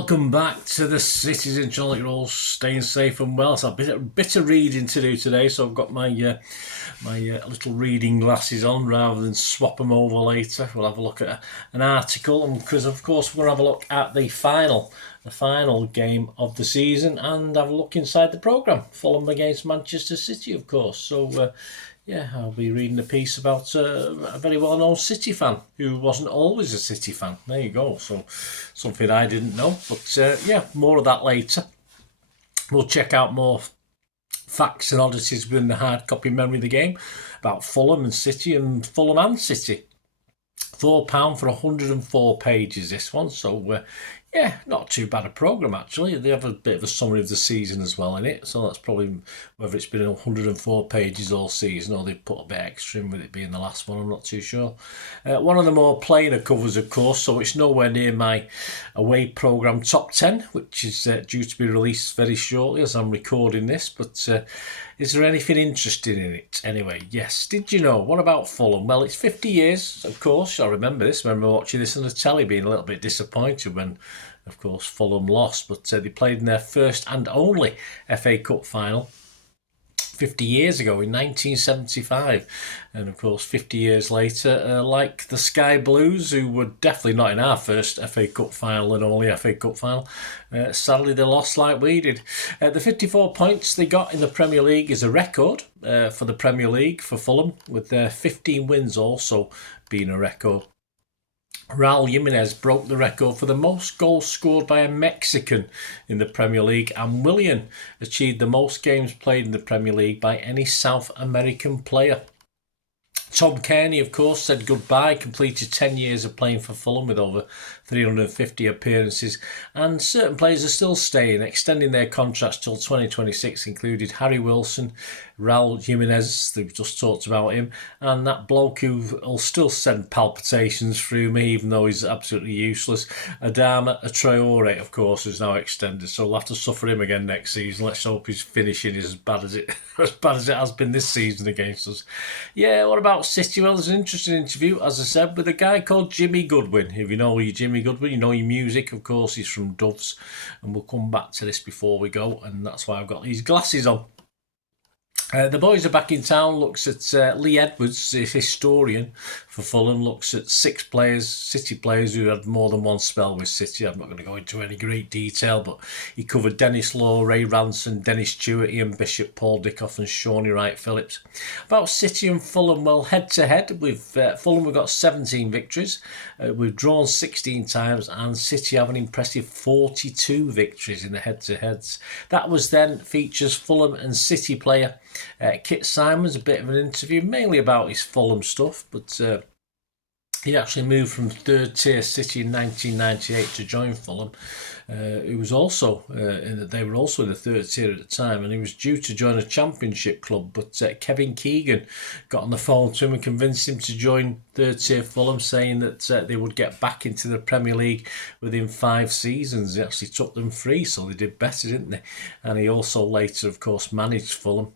Welcome back to the Citizen Channel. You're all staying safe and well. So a bit of reading to do today, so I've got my little reading glasses on rather than swap them over later. We'll have a look at an article, and because of course we're going to have a look at the final game of the season, and have a look inside the programme. Fulham against Manchester City, of course. So I'll be reading a piece about a very well-known City fan who wasn't always a City fan. There you go. So something I didn't know. But more of that later. We'll check out more facts and oddities within the hard copy memory of the game about Fulham and City and Fulham and City. £4 for 104 pages, this one. So, not too bad a programme, actually. They have a bit of a summary of the season as well in it. So that's probably whether it's been 104 pages all season or they've put a bit extra in with it being the last one. I'm not too sure. One of the more plainer covers, of course, so it's nowhere near my away programme top 10, which is due to be released very shortly as I'm recording this. But is there anything interesting in it? Anyway, yes. Did you know? What about Fulham? Well, it's 50 years, of course. I remember this. I remember watching this on the telly, being a little bit disappointed when, of course, Fulham lost. But they played in their first and only FA Cup final 50 years ago in 1975. And of course, 50 years later, like the Sky Blues, who were definitely not in our first FA Cup final and only FA Cup final, sadly they lost like we did. The 54 points they got in the Premier League is a record for the Premier League for Fulham, with their 15 wins also being a record. Raul Jimenez broke the record for the most goals scored by a Mexican in the Premier League, and Willian achieved the most games played in the Premier League by any South American player. Tom Kearney, of course, said goodbye, completed 10 years of playing for Fulham with over 350 appearances, and certain players are still staying, extending their contracts till 2026, included Harry Wilson, Raul Jimenez, we've just talked about him, and that bloke who will still send palpitations through me, even though he's absolutely useless, Adama Traore, of course, is now extended, so we'll have to suffer him again next season. Let's hope his finishing is as bad as it has been this season against us. Yeah, what about City? Well, there's an interesting interview, as I said, with a guy called Jimi Goodwin. If you know your Jimi Goodwin, you know your music, of course, he's from Doves, and we'll come back to this before we go, and that's why I've got these glasses on. The boys are back in town. Looks at Lee Edwards, the historian for Fulham, looks at 6 players, City players who had more than one spell with City. I'm not going to go into any great detail, but he covered Dennis Law, Ray Ranson, Dennis Stewart, Ian Bishop, Paul Dickoff and Shawnee Wright-Phillips. About City and Fulham, well, head-to-head, with Fulham we've got 17 victories. We've drawn 16 times, and City have an impressive 42 victories in the head-to-heads. That was then features Fulham and City player Kit Symons, a bit of an interview, mainly about his Fulham stuff, but he actually moved from third tier City in 1998 to join Fulham. He was also they were also in the third tier at the time, and he was due to join a championship club, but Kevin Keegan got on the phone to him and convinced him to join third tier Fulham, saying that they would get back into the Premier League within 5 seasons. He actually took them 3, so they did better, didn't they? And he also later, of course, managed Fulham.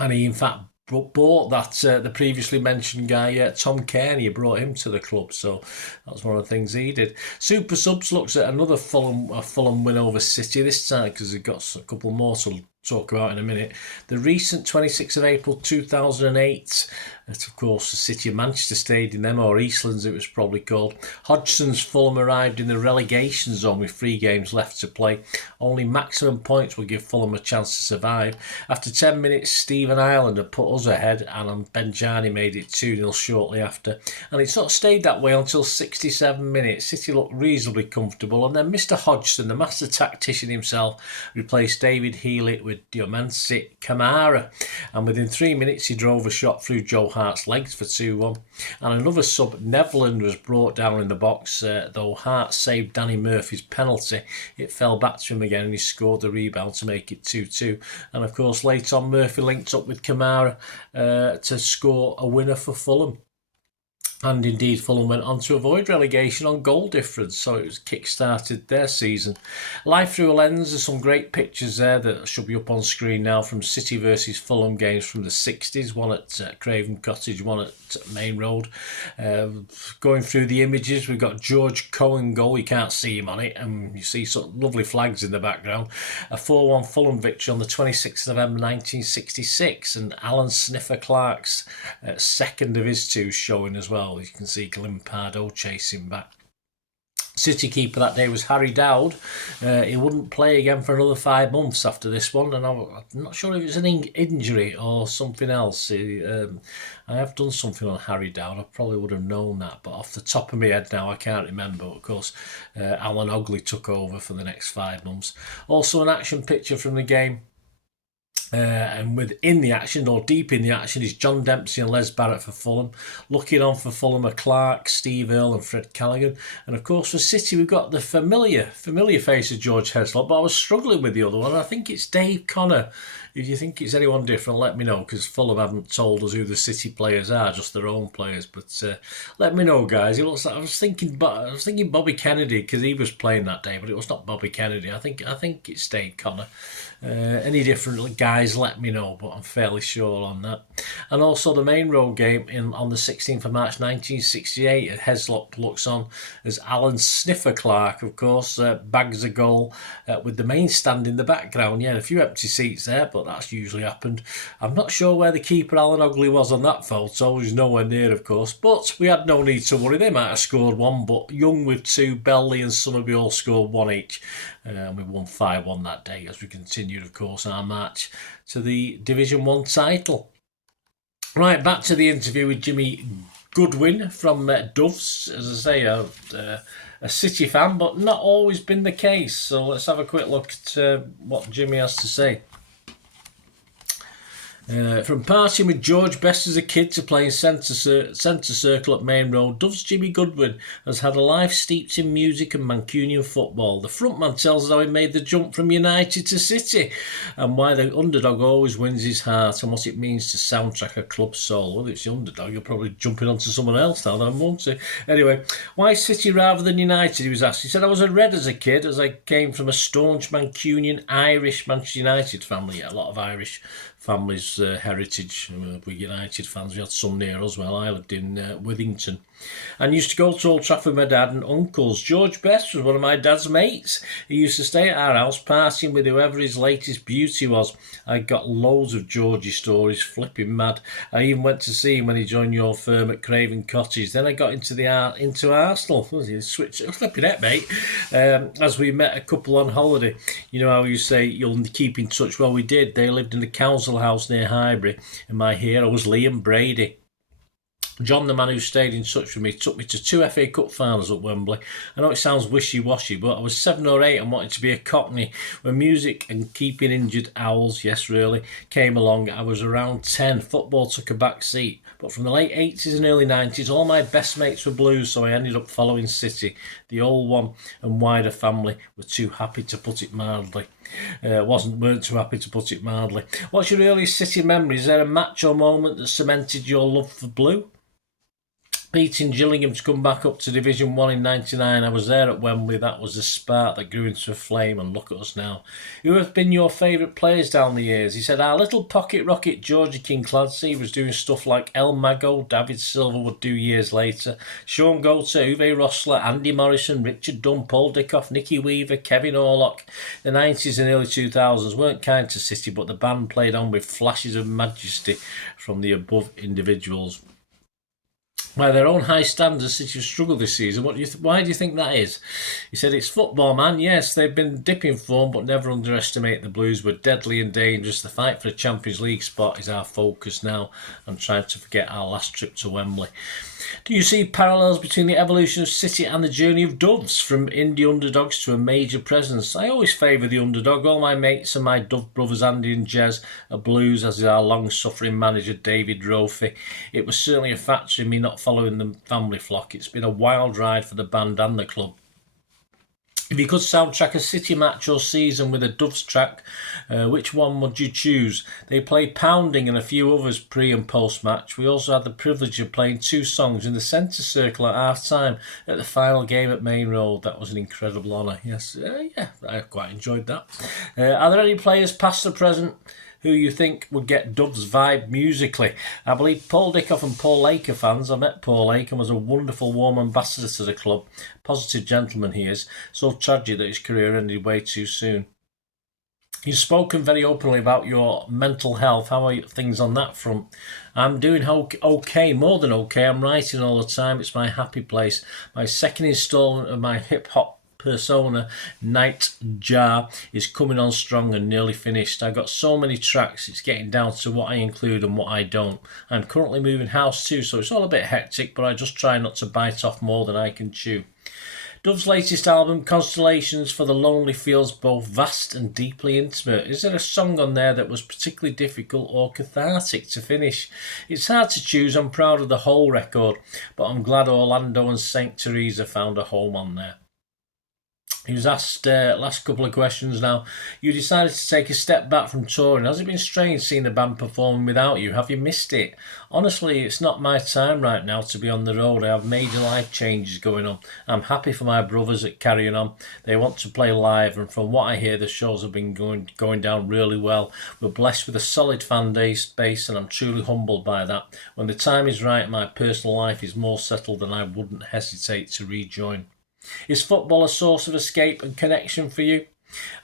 And he, in fact, bought that the previously mentioned guy, Tom Kearney, brought him to the club. So that's one of the things he did. Super Subs looks at another Fulham win over City, this time because they've got a couple more to talk about in a minute. The recent 26th of April 2008, at of course the City of Manchester Stadium, them, or Eastlands it was probably called. Hodgson's Fulham arrived in the relegation zone with 3 games left to play. Only maximum points will give Fulham a chance to survive. After 10 minutes, Stephen Ireland had put us ahead, and Benjani made it 2-0 shortly after. And it sort of stayed that way until 67 minutes. City looked reasonably comfortable, and then Mr Hodgson, the master tactician himself, replaced David Healy with Diomansi Kamara, and within 3 minutes he drove a shot through Joe Hart's legs for 2-1. And another sub, Nevland, was brought down in the box, though Hart saved Danny Murphy's penalty. It fell back to him again and he scored the rebound to make it 2-2. And of course later on Murphy linked up with Kamara to score a winner for Fulham. And indeed, Fulham went on to avoid relegation on goal difference, so it was kick-started their season. Life through a lens, there's some great pictures there that should be up on screen now from City versus Fulham games from the 60s, one at Creighton Cottage, one at Main Road. Going through the images, we've got George Cohen goal, you can't see him on it, and you see some lovely flags in the background. A 4-1 Fulham victory on the 26th of November 1966, and Allan Clarke's second of his two showing as well. You can see Glimpardo chasing back. City keeper that day was Harry Dowd. He wouldn't play again for another 5 months after this one, and I'm not sure if it's an injury or something else. I have done something on Harry Dowd. I probably would have known that, but off the top of my head now, I can't remember. Of course, Alan Ogley took over for the next 5 months. Also, an action picture from the game. And within the action, or deep in the action, is John Dempsey and Les Barrett for Fulham. Looking on for Fulham are Clarke, Steve Earle and Fred Callaghan. And of course for City we've got the familiar face of George Heslop, but I was struggling with the other one. I think it's Dave Connor. If you think it's anyone different, let me know, because Fulham haven't told us who the City players are, just their own players. But let me know, guys. It looks like I was thinking Bobby Kennedy, because he was playing that day, but it was not Bobby Kennedy. I think it's Dave Connor. Any different guys, let me know, but I'm fairly sure on that. And also the Main Road game on the 16th of March 1968, Heslop looks on as Alan Sniffer Clarke, of course, bags a goal with the main stand in the background. Yeah, a few empty seats there, but that's usually happened. I'm not sure where the keeper Alan Ogley was on that photo. He's nowhere near, of course, but we had no need to worry. They might have scored one, but Young with 2, Belly and Summerby all scored 1 each. And we won 5-1 that day as we continued, of course, our march to the Division 1 title. Right, back to the interview with Jimi Goodwin from Doves. As I say, a City fan, but not always been the case. So let's have a quick look at what Jimmy has to say. From partying with George best as a kid to playing centre circle at Main Road, Dove's Jimi Goodwin has had a life steeped in music and Mancunian football. The frontman tells us how he made the jump from United to City and why the underdog always wins his heart and what it means to soundtrack a club soul. Well, if it's the underdog, you're probably jumping onto someone else now, then, won't you? Anyway, why City rather than United, he was asked. He said, I was a Red as a kid as I came from a staunch Mancunian Irish Manchester United family. Yeah, a lot of Irish families' heritage. We're United fans. We had some near us. Well, I lived in Withington and used to go to Old Trafford with my dad and uncles. George Best was one of my dad's mates. He used to stay at our house partying with whoever his latest beauty was. I got loads of Georgie stories, flipping mad. I even went to see him when he joined your firm at Creighton Cottage. Then I got into Arsenal. Switch, flipping it, mate. As we met a couple on holiday. You know how you say you'll keep in touch? Well, we did. They lived in a council house near Highbury, and my hero was Liam Brady. John, the man who stayed in touch with me, took me to 2 FA Cup finals at Wembley. I know it sounds wishy-washy, but I was 7 or 8 and wanted to be a Cockney. When music and keeping injured owls, yes really, came along, I was around 10. Football took a back seat. But from the late 80s and early 90s, all my best mates were Blues, so I ended up following City. The old one and wider family were too happy, to put it mildly. Weren't too happy, to put it mildly. What's your earliest City memory? Is there a match or moment that cemented your love for blue? Beating Gillingham to come back up to Division 1 in 99. I was there at Wembley. That was the spark that grew into a flame, and look at us now. Who have been your favourite players down the years? He said, our little pocket rocket, Georgie King-Clancy, was doing stuff like El Mago, David Silva would do years later. Sean Goater, Uwe Rossler, Andy Morrison, Richard Dunn, Paul Dickoff, Nicky Weaver, Kevin Orlock. The 90s and early 2000s weren't kind to City, but the band played on with flashes of majesty from the above individuals. By their own high standards, City have struggled this season. Why do you think that is? He said, it's football, man. Yes, they've been dipping form, but never underestimate the Blues. We're deadly and dangerous. The fight for the Champions League spot is our focus now. I'm trying to forget our last trip to Wembley. Do you see parallels between the evolution of City and the journey of Doves, from indie underdogs to a major presence? I always favour the underdog. All my mates and my Dove brothers, Andy and Jez, are Blues, as is our long-suffering manager, David Rofi. It was certainly a factor in me not following the family flock. It's been a wild ride for the band and the club. If you could soundtrack a City match or season with a Doves track, which one would you choose? They played Pounding and a few others pre and post match. We also had the privilege of playing 2 songs in the centre circle at half time at the final game at Main Road. That was an incredible honour. Yes, yeah, I quite enjoyed that. Are there any players past or present who you think would get Dove's vibe musically? I believe Paul Dickoff and Paul Lake are fans. I met Paul Lake and was a wonderful, warm ambassador to the club. Positive gentleman he is. So tragic that his career ended way too soon. You've spoken very openly about your mental health. How are things on that front? I'm doing okay, more than okay. I'm writing all the time. It's my happy place. My second instalment of my hip-hop persona, Night Jar, is coming on strong and nearly finished. I've got so many tracks, it's getting down to what I include and what I don't. I'm currently moving house too, so it's all a bit hectic, but I just try not to bite off more than I can chew. Dove's latest album, Constellations for the Lonely, feels both vast and deeply intimate. Is there a song on there that was particularly difficult or cathartic to finish? It's hard to choose. I'm proud of the whole record, but I'm glad Orlando and St. Teresa found a home on there. He was asked last couple of questions now. You decided to take a step back from touring. Has it been strange seeing the band performing without you? Have you missed it? Honestly, it's not my time right now to be on the road. I have major life changes going on. I'm happy for my brothers at carrying on. They want to play live, and from what I hear, the shows have been going down really well. We're blessed with a solid fan base, and I'm truly humbled by that. When the time is right, my personal life is more settled, than I wouldn't hesitate to rejoin. Is football a source of escape and connection for you?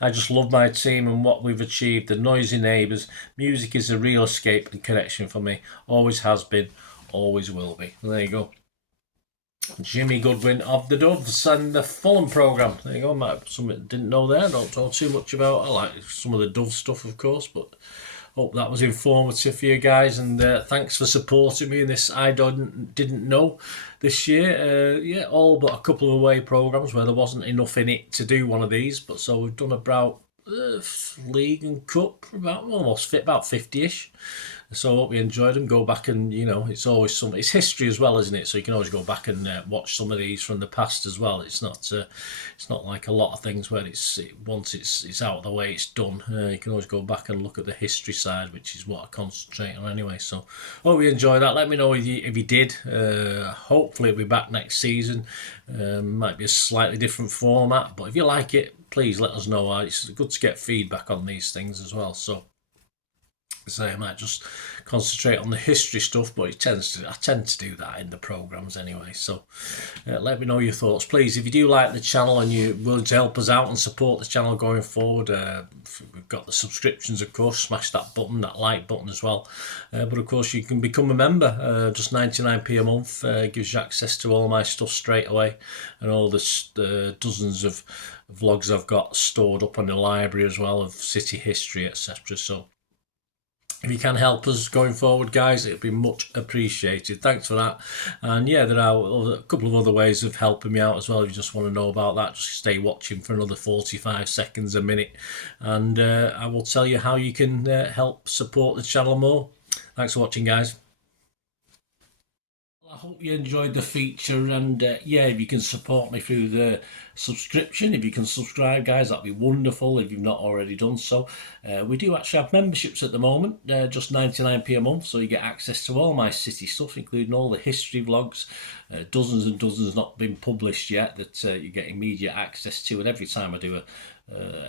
I just love my team and what we've achieved, the noisy neighbours. Music is a real escape and connection for me. Always has been, always will be. There you go. Jimi Goodwin of the Doves and the Fulham programme. There you go. Something I didn't know there. I don't talk too much about. I like some of the Dove stuff, of course, but hope that was informative for you guys, and thanks for supporting me in this I didn't know this year. All but a couple of away programmes where there wasn't enough in it to do one of these, but so we've done about league and cup, about almost fit about 50ish. So I hope you enjoyed them. Go back and, it's always it's history as well, isn't it? So you can always go back and watch some of these from the past as well. It's not like a lot of things where once it's out of the way, it's done. You can always go back and look at the history side, which is what I concentrate on anyway. So hope you enjoyed that. Let me know if you did. Hopefully it'll be back next season. Might be a slightly different format, but if you like it, please let us know. It's good to get feedback on these things as well. So I might just concentrate on the history stuff, but I tend to do that in the programmes anyway. So let me know your thoughts, please. If you do like the channel and you're willing to help us out and support the channel going forward, we've got the subscriptions, of course. Smash that button, that like button as well. But of course, you can become a member. Just 99p a month gives you access to all my stuff straight away, and all the dozens of vlogs I've got stored up on the library as well of city history, etc. So if you can help us going forward, guys, it'd be much appreciated. Thanks for that. And yeah, there are a couple of other ways of helping me out as well. If you just want to know about that, just stay watching for another 45 seconds, a minute, and I will tell you how you can help support the channel more. Thanks for watching, guys. I hope you enjoyed the feature, and if you can support me through the subscription, if you can subscribe, guys, that'd be wonderful if you've not already done so. We do actually have memberships at the moment, just 99p a month, so you get access to all my city stuff, including all the history vlogs, dozens and dozens not been published yet that you get immediate access to, and every time I do a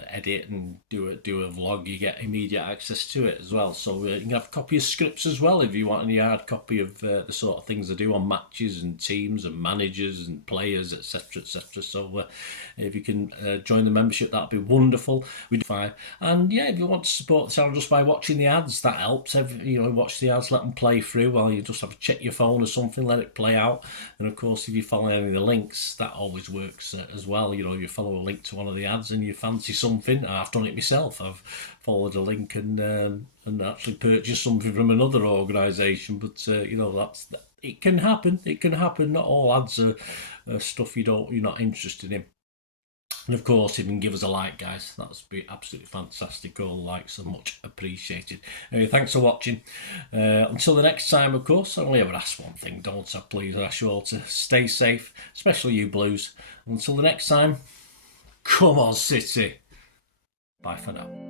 edit and do a vlog, you get immediate access to it as well. So you can have a copy of scripts as well if you want any hard copy of the sort of things I do on matches and teams and managers and players, etc, etc. So if you can join the membership, that'd be wonderful. We do fine. And if you want to support the channel just by watching the ads, that helps. Watch the ads, let them play through while you just have to check your phone or something, let it play out. And of course, if you follow any of the links, that always works as well. If you follow a link to one of the ads and you fancy something, I've done it myself. I've followed a link and actually purchased something from another organisation. But it can happen. It can happen. Not all ads are stuff you're not interested in. And of course, if you can give us a like, guys, that would be absolutely fantastic. All the likes are much appreciated. Anyway, thanks for watching. Until the next time, of course, I only ever ask one thing, don't I? Please, I ask you all to stay safe, especially you Blues. Until the next time, Come on, City. Bye for now.